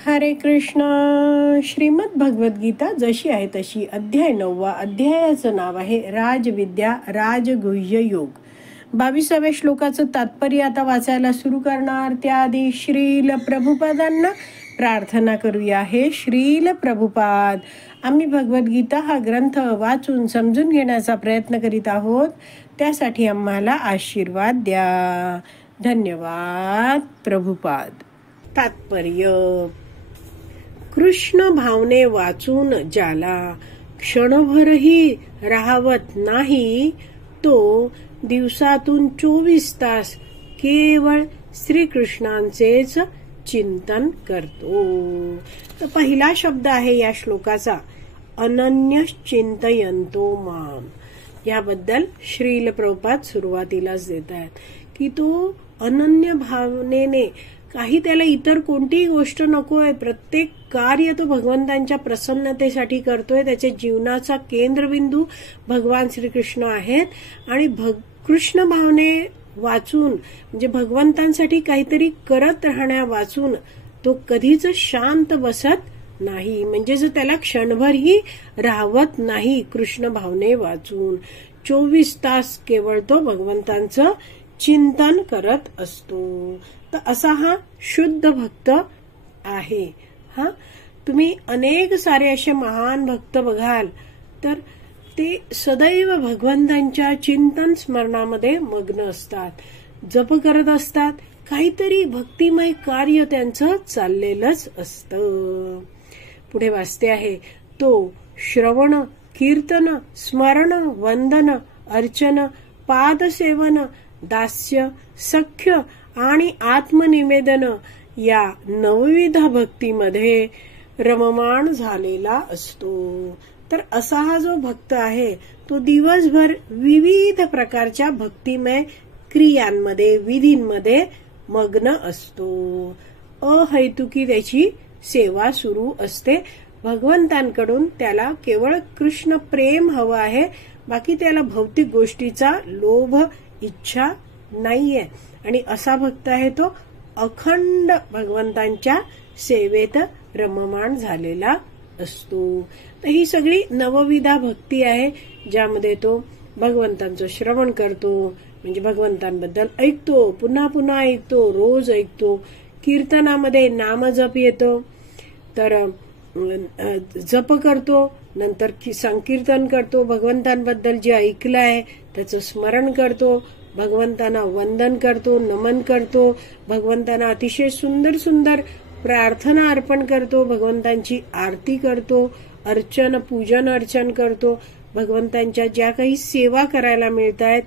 हरे कृष्ण. श्रीमद भगवद्गीता जशी आहे तशी, अध्याय 9. अध्यायाचं नाव आहे राजविद्या राजगुह्य योग. 22व्या श्लोकाचं तात्पर्य आता वाचायला सुरू करणार. त्याआधी श्रील प्रभुपादांना प्रार्थना करूया. हे श्रील प्रभुपाद, आम्ही भगवद्गीता हा ग्रंथ वाचून समजून घेण्याचा प्रयत्न करीत आहोत. त्यासाठी आम्हाला आशीर्वाद द्या. धन्यवाद प्रभुपाद. तात्पर्य. कृष्ण भावने वाचून ज्याला क्षणभरही राहवत नाही, तो दिवसातून 24 तास केवळ श्रीकृष्णांचेच चिंतन करतो. तर पहिला शब्द आहे या श्लोकाचा, अनन्य चिंतयंतो माम. याबद्दल श्रील प्रभुपाद सुरुवातीलाच देत आहेत की तो अनन्य भावनेने, काही त्याला इतर कोणतीही गोष्ट नकोय, प्रत्येक कार्य तो भगवंतांच्या प्रसन्नतेसाठी करतोय. त्याच्या जीवनाचा केंद्रबिंदू भगवान श्रीकृष्ण आहेत आणि कृष्ण भावने वाचून, म्हणजे भगवंतांसाठी काहीतरी करत राहण्या वाचून तो कधीच शांत बसत नाही. म्हणजे त्याला क्षणभरही राहवत नाही. कृष्ण भावने वाचून 24 तास केवळ तो भगवंतांचं चिंतन करत असतो. तर असा हा शुद्ध भक्त आहे. तुम्ही अनेक सारे असे महान भक्त बघाल तर ते सदैव भगवंतांच्या चिंतन स्मरणामध्ये मग्न असतात, जप करत असतात, काहीतरी भक्तिमय कार्य त्यांचं चाललेलंच असतं. पुढे वाचते आहे, तो श्रवण, कीर्तन, स्मरण, वंदन, अर्चन, पादसेवन, दास्य, सख्य आणि आत्मनिवेदन या 9विध भक्तीमध्ये रममाण झालेला असतो. तर असा हा जो भक्त आहे तो दिवसभर विविध प्रकारच्या भक्तिमय क्रियांमध्ये, विधींमध्ये मग्न असतो. अहैतुकी त्याची सेवा सुरू असते. भगवंतांकडून त्याला केवळ कृष्ण प्रेम हवं आहे, बाकी त्याला भौतिक गोष्टीचा लोभ, इच्छा नाहीये. आणि असा भक्त आहे तो अखंड भगवंतांच्या सेवेत रममाण झालेला असतो. तर ही सगळी 9विधा भक्ती आहे, ज्यामध्ये तो भगवंतांचं श्रवण करतो, म्हणजे भगवंतांबद्दल ऐकतो, पुन्हा पुन्हा ऐकतो, रोज ऐकतो. कीर्तनामध्ये नामजप येतो, तर जप करतो, नंतर संकीर्तन करतो, भगवंतांबद्दल जे ऐकलं आहे त्याचं स्मरण करतो, भगवंतांना वंदन करतो, नमन करतो, भगवंतांना अतिशय सुंदर सुंदर प्रार्थना अर्पण करतो, भगवंतांची आरती करतो, अर्चन, पूजन अर्चन करतो, भगवंतांच्या ज्या काही सेवा करायला मिळत आहेत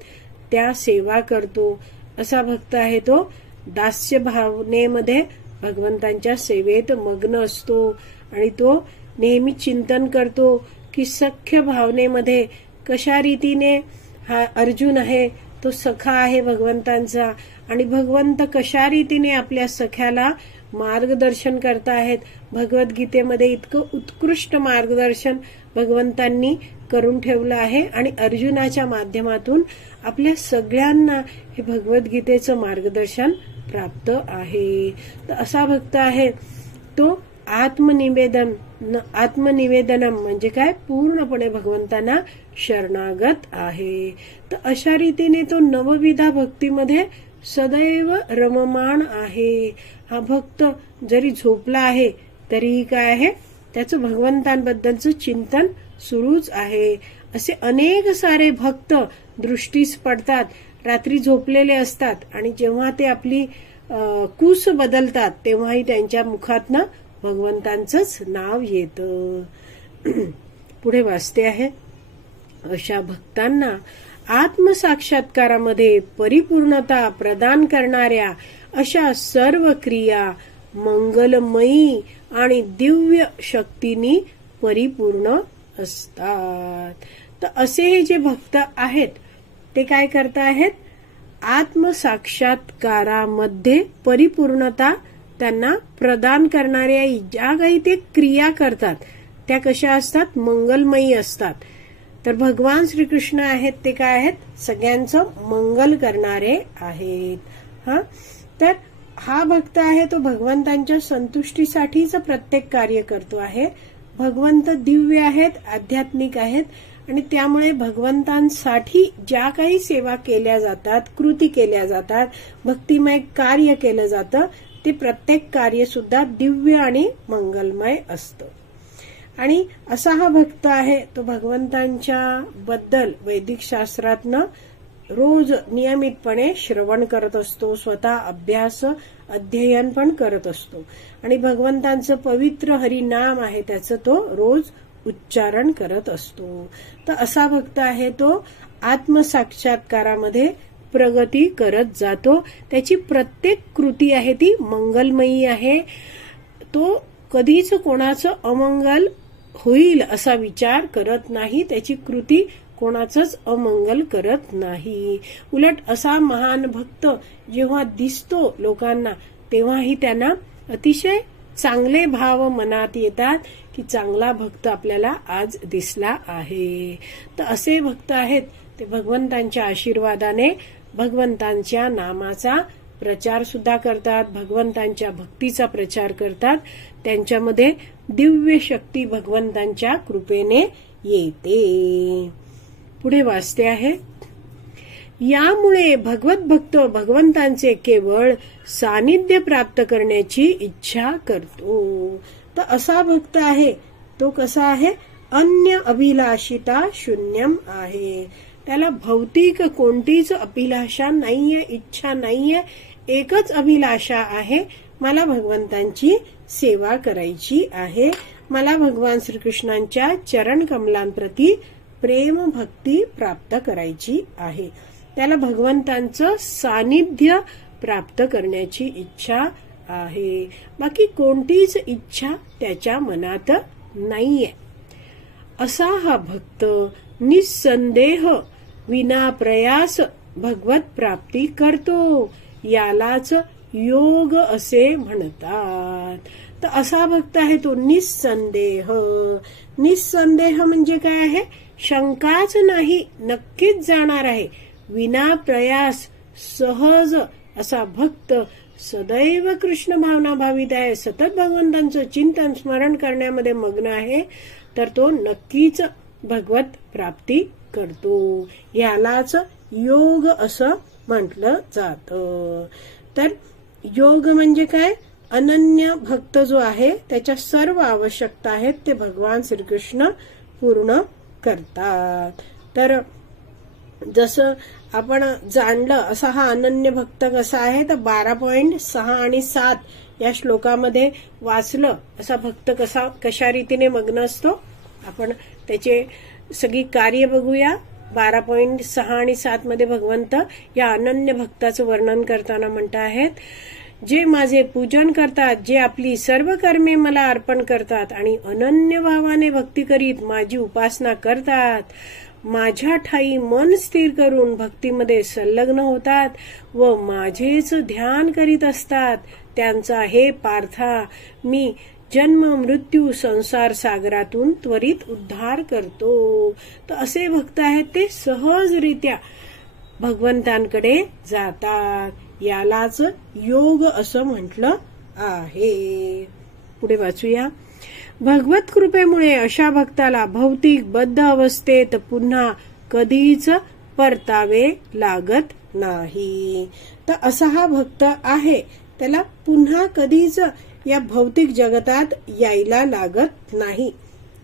त्या सेवा करतो. असा भक्त आहे तो. दास्य भावनेमध्ये भगवंतांच्या सेवेत मग्न असतो आणि तो नेहमी चिंतन करतो की सख्य भावनेमध्ये कशा रीतीने हा अर्जुन आहे तो सखा आहे भगवंतांचा, आणि भगवंत कशा रीतीने आपल्या सख्याला मार्गदर्शन करताहेत. भगवद्गीतेमध्ये इतकं उत्कृष्ट मार्गदर्शन भगवंतांनी करून ठेवलं आहे आणि अर्जुनाच्या माध्यमातून आपल्या सगळ्यांना हे भगवद्गीतेचं मार्गदर्शन प्राप्त आहे. तर असा भक्त आहे तो. आत्मनिवेदनम म्हणजे काय, पूर्णपणे भगवंतांना शरणागत आहे. तर अशा रीतीने तो 9विधा भक्तीमध्ये सदैव रममाण आहे. हा भक्त जरी झोपला आहे तरीही काय आहे, त्याचं भगवंतांबद्दलचं चिंतन सुरूच आहे. असे अनेक सारे भक्त दृष्टीस पडतात, रात्री झोपलेले असतात आणि जेव्हा ते आपली कूस बदलतात तेव्हाही त्यांच्या मुखातनं भगवंतांचंच नाव येतं. पुढे वाचते आहे, अशा भक्तांना आत्मसाक्षात्कारामध्ये परिपूर्णता प्रदान करणाऱ्या अशा सर्व क्रिया मंगलमयी आणि दिव्य शक्तींनी परिपूर्ण असतात. तर असे हे जे भक्त आहेत ते काय करत आहेत, आत्मसाक्षात्कारामध्ये परिपूर्णता त्यांना प्रदान करणाऱ्या ज्या काही ते क्रिया करतात त्या कशा असतात, मंगलमयी असतात. तर भगवान श्रीकृष्ण आहेत ते काय आहेत, सगळ्यांचं मंगल करणारे आहेत. तर हा भक्त आहे तो भगवंतांच्या संतुष्टीसाठीच प्रत्येक कार्य करतो आहे. भगवंत दिव्य आहेत, आध्यात्मिक आहेत आणि त्यामुळे भगवंतांसाठी ज्या काही सेवा केल्या जातात, कृती केल्या जातात, भक्तिमय कार्य केलं जातं, ते प्रत्येक कार्य सुद्धा दिव्य आणि मंगलमय असतं. आणि असा हा भक्त आहे तो भगवंतांच्या बद्दल वैदिक शास्त्रातनं रोज नियमितपणे श्रवण करत असतो, स्वतः अभ्यास अध्ययन पण करत असतो आणि भगवंतांचं पवित्र हरिनाम आहे त्याचं तो रोज उच्चारण करत असतो. तर असा भक्त आहे तो आत्मसाक्षात्कारामध्ये प्रगती करत जातो. त्याची प्रत्येक कृती आहे ती मंगलमयी आहे. तो कधीच कोणाचं अमंगल होईल असा विचार करत नाही. त्याची कृती कोणाचंच अमंगल करत नाही. उलट असा महान भक्त जेव्हा दिसतो लोकांना तेव्हाही त्यांना अतिशय चांगले भाव मनात येतात की चांगला भक्त आपल्याला आज दिसला आहे. तर असे भक्त आहेत ते भगवंतांच्या आशीर्वादाने भगवंतांच्या नामाचा प्रचार सुद्धा करतात, भगवंतांच्या भक्तीचा प्रचार करतात. त्यांच्यामध्ये दिव्य शक्ती भगवंतांच्या कृपेने येते. पुढे वाचते आहे, यामुळे भगवत भक्त भगवंतांचे केवळ सानिध्य प्राप्त करण्याची इच्छा करतो. तर असा भक्त आहे तो कसा आहे, अन्य अभिलाषिता शून्यम आहे. त्याला भौतिक कोणतीच अभिलाषा नाहीये, इच्छा नाहीये. एकच अभिलाषा आहे, मला भगवंतांची सेवा करायची आहे, मला भगवान श्रीकृष्णांच्या चरण कमलांप्रती प्रेम भक्ती प्राप्त करायची आहे. त्याला भगवंतांचं सानिध्य प्राप्त करण्याची इच्छा आहे. बाकी कोणतीच इच्छा त्याच्या मनात नाहीये. असा हा भक्त निसंदेह विना प्रयास भगवत प्राप्ती करतो. यालाच योग असे म्हणतात. तर असा भक्त आहे तो निसंदेह. निसंदेह म्हणजे काय आहे, शंकाच नाही, नक्कीच जाणार आहे. विना प्रयास सहज असा भक्त सदैव कृष्ण भावना भावित आहे, सतत भगवंतांचं चिंतन स्मरण करण्यामध्ये मग्न आहे, तर तो नक्कीच भगवत प्राप्ती करतो. यालाच योग असं म्हटलं जातं. तर योग म्हणजे काय, अनन्य भक्त जो आहे त्याच्या सर्व आवश्यकता आहेत ते भगवान श्रीकृष्ण पूर्ण करतात. तर जसं आपण जाणलं असा हा अनन्य भक्त कसा आहे, तर 12.6 आणि 7 या श्लोकामध्ये वाचलं असा भक्त कशा रीतीने मग्न असतो. आपण त्याचे सगळी कार्य बघूया. 12.6 आणि 7 मध्ये भगवंत या अनन्य भक्ताचं वर्णन करताना म्हणत आहेत, जे माझे पूजन करतात, जे आपली सर्व कर्मे मला अर्पण करतात आणि अनन्य भावाने भक्ती करीत माझी उपासना करतात, माझ्या ठाई मन स्थिर करून भक्तीमध्ये संलग्न होतात व माझेच ध्यान करीत असतात, त्यांचा हे पार्था मी जन्म मृत्यू संसार सागरातून त्वरित उद्धार करतो. तर असे भक्त आहेत ते सहजरित्या भगवंतांकडे जातात. यालाच योग असं म्हटलं आहे. पुढे वाचूया. भगवत कृपेमुळे अशा भक्ताला भौतिक बद्ध अवस्थेत पुन्हा कधीच परतावे लागत नाही. तर असा हा भक्त आहे त्याला पुन्हा कधीच या भौतिक जगतात यायला लागत नाही.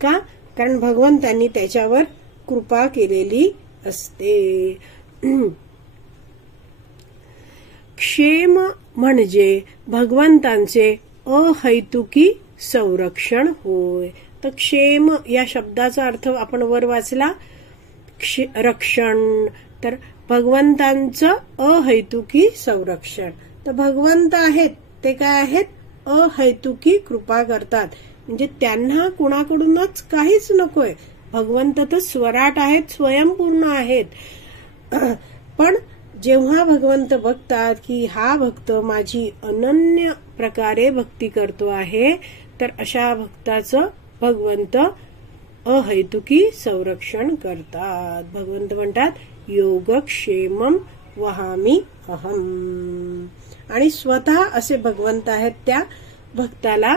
का? कारण भगवंतांनी त्याच्यावर कृपा केलेली असते. क्षेम म्हणजे भगवंतांचे अहैतुकी संरक्षण होय. तर क्षेम या शब्दाचा अर्थ आपण वर वाचला, रक्षण. तर भगवंतांचं अहैतुकी संरक्षण. तर भगवंत आहेत ते काय आहेत, अहैतुकी कृपा करतात. म्हणजे त्यांना कुणाकडूनच काहीच नकोय. भगवंत तर स्वराट आहेत, स्वयंपूर्ण आहेत. पण जेव्हा भगवंत बघतात की हा भक्त माझी अनन्य प्रकारे भक्ती करतो आहे, तर अशा भक्ताचं भगवंत अहैतुकी संरक्षण करतात. भगवंत म्हणतात योगक्षेमम वहामी अहम. आणि स्वतः असे भगवंत आहेत त्या भक्ताला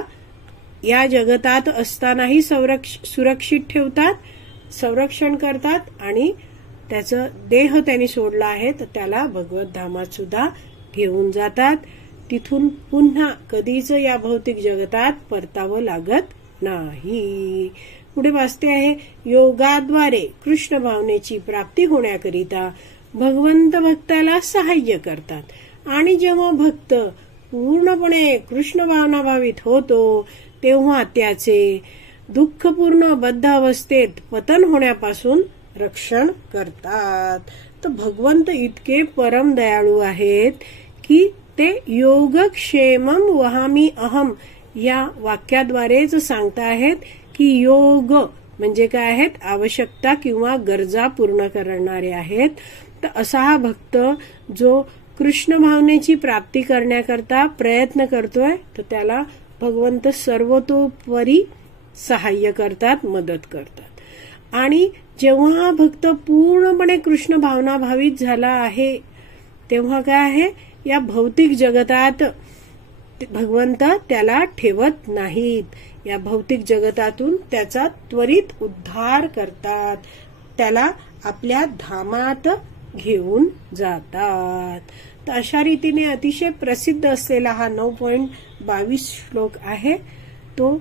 या जगतात असतानाही सुरक्षित ठेवतात, संरक्षण करतात आणि त्याचं देह त्यांनी सोडला आहे तर त्याला भगवत धामात सुद्धा घेऊन जातात. तिथून पुन्हा कधीच या भौतिक जगतात परतावं लागत नाही. पुढे वाचते आहे, योगाद्वारे कृष्ण भावनेची प्राप्ती होण्याकरिता भगवंत भक्ताला सहाय्य करतात आणि जेव्हा भक्त पूर्णपणे कृष्ण भावनाभावित होतो तेव्हा त्याचे दुःखपूर्ण बद्ध अवस्थेत पतन होण्यापासून रक्षण करतात. तर भगवंत इतके परम दयाळू आहेत की ते योगक्षेमम वहामी अहम या वाक्याद्वारेच सांगता आहेत की योग म्हणजे काय आहेत, आवश्यकता किंवा गरजा पूर्ण करणारे आहेत. तर असा हा भक्त जो कृष्ण भावनेची प्राप्ती करण्याकरता प्रयत्न करतोय तर त्याला भगवंत सर्वतोपरी सहाय्य करतात, मदत करतात. आणि जेव्हा हा भक्त पूर्णपणे कृष्ण भावना भावित झाला आहे तेव्हा काय आहे, या भौतिक जगतात भगवंत त्याला ठेवत नाहीत. या भौतिक जगतातून त्याचा त्वरित उद्धार करतात, त्याला आपल्या धामात घेऊन जातात. तर अशा रीतीने अतिशय प्रसिद्ध असलेला हा 9.22 श्लोक आहे तो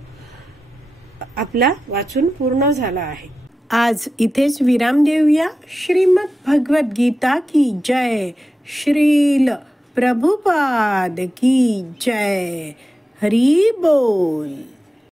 आपला वाचून पूर्ण झाला आहे. आज इथेच विराम देऊया. श्रीमद भगवत गीता की जय. श्रील प्रभुपाद की जय. हरी बोल.